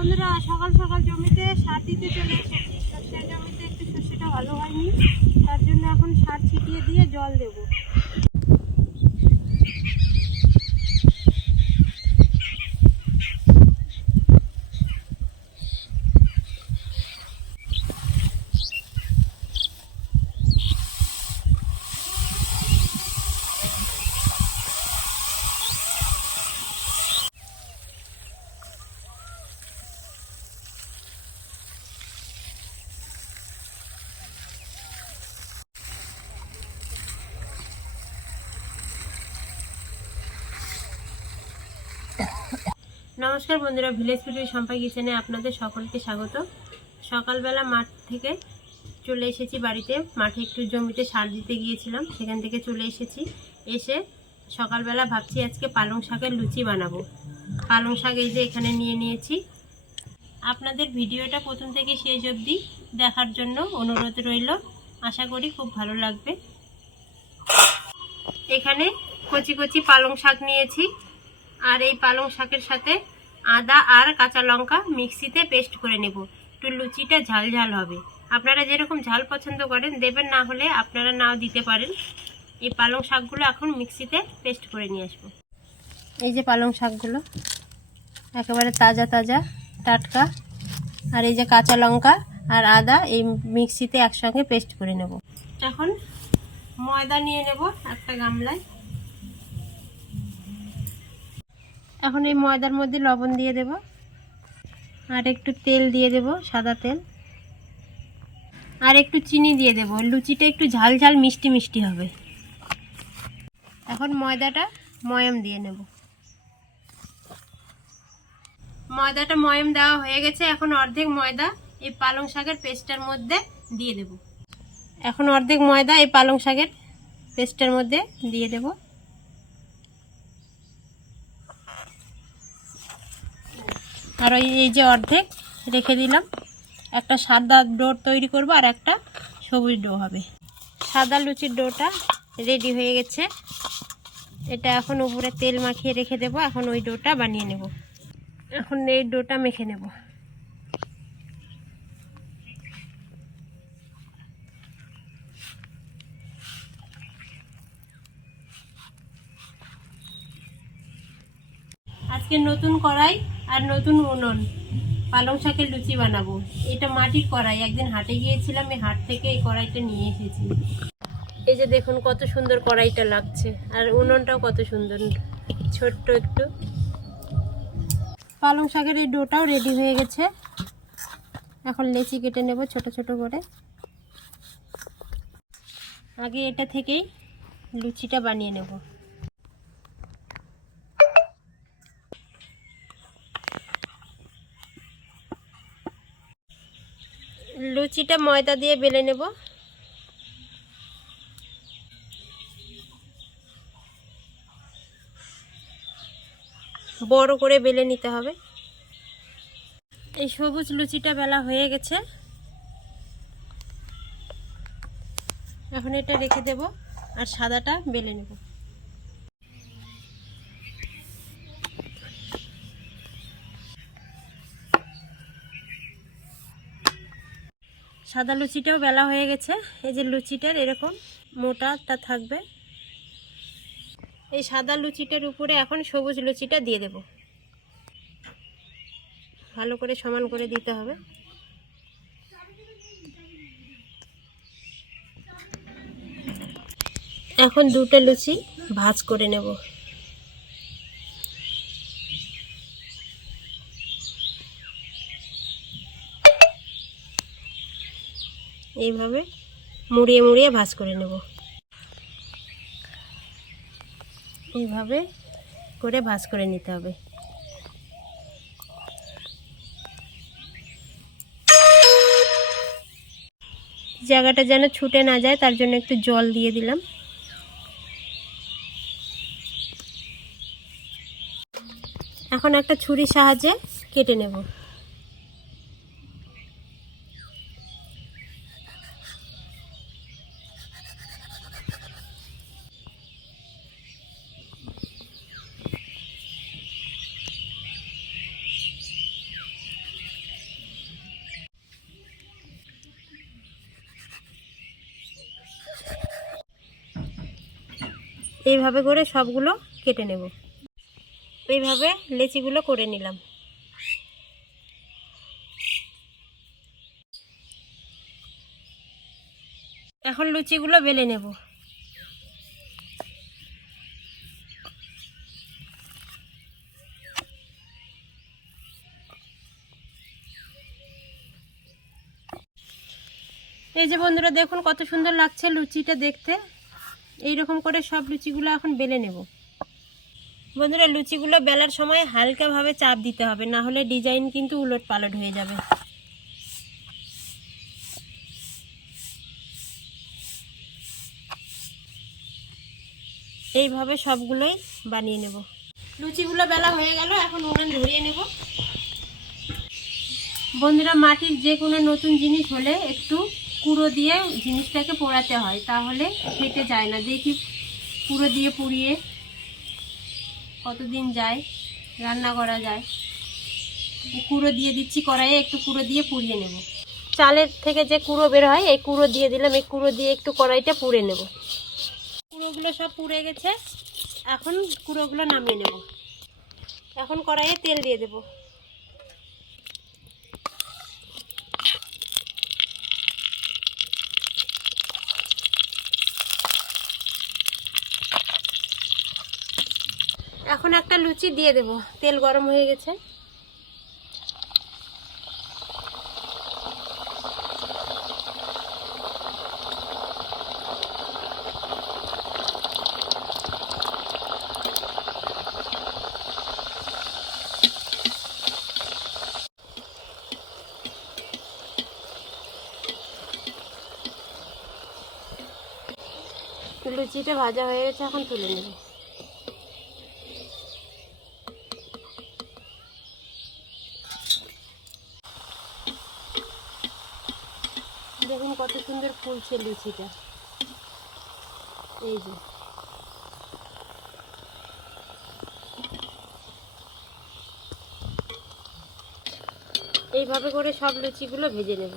বন্ধুরা, সকাল সকাল জমিতে সার দিতে চলে এসেছি। সর্ষের জমিতে একটু সর্ষেটা ভালো হয়নি, তার জন্য এখন সার ছিটিয়ে দিয়ে জল দেবো। নমস্কার বন্ধুরা, ভিলেজ ফুডের সম্পা কিচেনে আপনাদের সকলকে স্বাগত। সকালবেলা মাঠ থেকে চলে এসেছি বাড়িতে। মাঠে একটু জমিতে সার দিতে গিয়েছিলাম, সেখান থেকে চলে এসেছি। এসে সকালবেলা ভাবছি আজকে পালং শাকের লুচি বানাবো। পালং শাক এই যে এখানে নিয়ে নিয়েছি। আপনাদের ভিডিওটা প্রথম থেকে শেষ অবধি দেখার জন্য অনুরোধ রইল। আশা করি খুব ভালো লাগবে। এখানে কচি কচি পালং শাক নিয়েছি। আর এই পালং শাকের সাথে আদা আর কাঁচা লঙ্কা মিক্সিতে পেস্ট করে নেব। একটু লুচিটা ঝাল ঝাল হবে। আপনারা যেরকম ঝাল পছন্দ করেন, দেবেন না হলে আপনারা নাও দিতে পারেন। এই পালং শাকগুলো এখন মিক্সিতে পেস্ট করে নিয়ে আসব। এই যে পালং শাকগুলো, একেবারে তাজা তাজা, টাটকা। আর এই যে কাঁচা লঙ্কা আর আদা, এই মিক্সিতে একসঙ্গে পেস্ট করে নেব। এখন ময়দা নিয়ে নেব একটা গামলায়। এখন এই ময়দার মধ্যে লবণ দিয়ে দেব। আর একটু তেল দিয়ে দেব, সাদা তেল। আর একটু চিনি দিয়ে দেব। লুচিটা একটু ঝাল ঝাল মিষ্টি মিষ্টি হবে। এখন ময়দাটা ময়াম দিয়ে নেব। ময়দাটা ময়াম দেওয়া হয়ে গেছে। এখন অর্ধেক ময়দা এই পালং শাকের পেস্টের মধ্যে দিয়ে দেব। এখন অর্ধেক ময়দা এই পালং শাকের পেস্টের মধ্যে দিয়ে দেবো। আর ওই এই যে অর্ধেক রেখে দিলাম। একটা সাদা ডো তৈরি করব আর একটা সবুজ ডো হবে। সাদা লুচির ডোটা রেডি হয়ে গেছে। এটা এখন উপরে তেল মাখিয়ে রেখে দেব। এখন ওই ডোটা বানিয়ে নেব। এখন এই ডোটা মেখে নেব। আজকে নতুন কড়াই আর নতুন উনুন, পালং শাকের লুচি বানাবো। এটা মাটির কড়াই, একদিন হাটে গিয়েছিলাম, এই হাট থেকে এই কড়াইটা নিয়ে এসেছি। এই যে দেখুন কত সুন্দর কড়াইটা লাগছে, আর উনুনটাও কত সুন্দর। ছোট্ট একটু। পালং শাকের এই ডোটাও রেডি হয়ে গেছে। এখন লেচি কেটে নেব ছোট ছোট করে। আগে এটা থেকেই লুচিটা বানিয়ে নেব। লুচিটা ময়দা দিয়ে বেলে নেব। বড় করে বেলে নিতে হবে। এই সবুজ লুচিটা বেলা হয়ে গেছে। এখন এটা রেখে দেব আর সাদাটা বেলে নেব। সাদা লুচিটাও বেলা হয়ে গেছে। এই যে লুচিটার এরকম মোটাটা থাকবে। এই সাদা লুচিটার উপরে এখন সবুজ লুচিটা দিয়ে দেব। ভালো করে সমান করে দিতে হবে। এখন দুটো লুচি ভাজ করে নেব। এইভাবে মুড়িয়ে মুড়িয়ে ভাজ করে নেব। এইভাবে করে ভাজ করে নিতে হবে। জায়গাটা যেন ছুটে না যায়, তার জন্য একটু জল দিয়ে দিলাম। এখন একটা ছুরির সাহায্যে কেটে নেব। এইভাবে করে সবগুলো কেটে নেব। এইভাবে লেচিগুলো করে নিলাম। এখন লুচিগুলো বেলে নেব। এই যে বন্ধুরা দেখুন কত সুন্দর লাগছে লুচিটা দেখতে। এই রকম করে সব লুচিগুলো এখন বেলে নেব। বন্ধুরা, লুচিগুলো বেলার সময় হালকাভাবে চাপ দিতে হবে না হলে ডিজাইন কিন্তু উলট পালট হয়ে যাবে। এইভাবে সবগুলোই বানিয়ে নেব। লুচিগুলো বেলা হয়ে গেল, এখন উনান ধরিয়ে নেব। বন্ধুরা, মাটির যে কোনো নতুন জিনিস হলে একটু কুড়ো দিয়ে জিনিসটাকে পোড়াতে হয়, তাহলে ফেটে যায় না। দেখি কুড়ো দিয়ে পুড়িয়ে কতদিন যায়, রান্না করা যায়। কুড়ো দিয়ে দিচ্ছি কড়াইয়ে, একটু কুড়ো দিয়ে পুড়িয়ে নেব। চালের থেকে যে কুড়ো বের হয়, এই কুড়ো দিয়ে দিলাম, এই কুড়ো দিয়ে একটু কড়াইটা পুড়ে নেব। কুড়োগুলো সব পুড়ে গেছে, এখন কুড়োগুলো নামিয়ে নেব। এখন কড়াইয়ে তেল দিয়ে দেবো। এখন একটা লুচি দিয়ে দেব। তেল গরম হয়ে গেছে। লুচিটা ভাজা হয়ে গেছে, এখন তুলে নেব দেখুন কত সুন্দর ফুলছে লুচিটা এই যে। এইভাবে করে সব লুচিগুলো ভেজে নেব।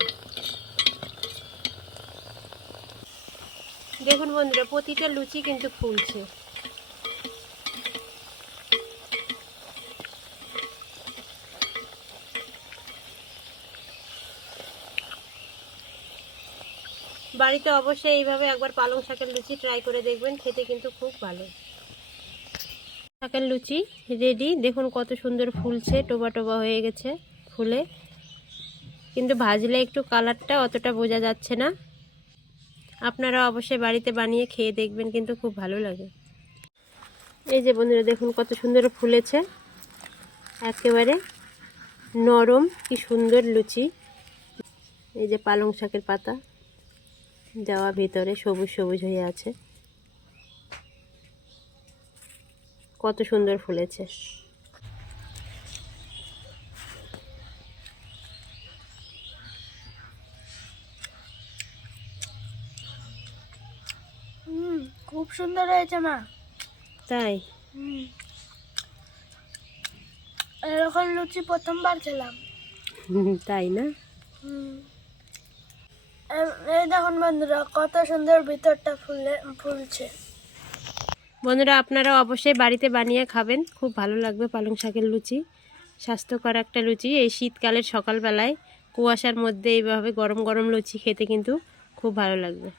দেখুন বন্ধুরা, প্রতিটা লুচি কিন্তু ফুলছে। বাড়িতে অবশ্যই এইভাবে একবার পালং শাকের লুচি ট্রাই করে দেখবেন, খেতে কিন্তু খুব ভালো। শাকের লুচি রেডি দেখুন কত সুন্দর ফুলছে, টোবা টোবা হয়ে গেছে ফুলে। কিন্তু ভাজলে একটু কালারটা অতটা বোঝা যাচ্ছে না। আপনারা অবশ্যই বাড়িতে বানিয়ে খেয়ে দেখবেন, কিন্তু খুব ভালো লাগে। এই যে বন্ধুরা, দেখুন কত সুন্দর ফুলেছে। একেবারে নরম কি সুন্দর লুচি। এই যে পালং শাকের পাতা। দেওয়া ভিতরে সবুজ সবুজ হয়ে আছে। কত সুন্দর ফুলেছে। খুব সুন্দর হয়েছে মা। তাই? হুম। এরকম লুচি প্রথমবার খেলাম। তাই না? হুম। এই দেখুন বন্ধুরা, কত সুন্দর ভিতরটা ফুলে, ফুলছে। বন্ধুরা, আপনারা অবশ্যই বাড়িতে বানিয়ে খাবেন। খুব ভালো লাগবে পালং শাকের লুচি। স্বাস্থ্যকর একটা লুচি। এই শীতকালের সকালবেলায় কুয়াশার মধ্যে এইভাবে গরম গরম লুচি খেতে কিন্তু খুব ভালো লাগবে।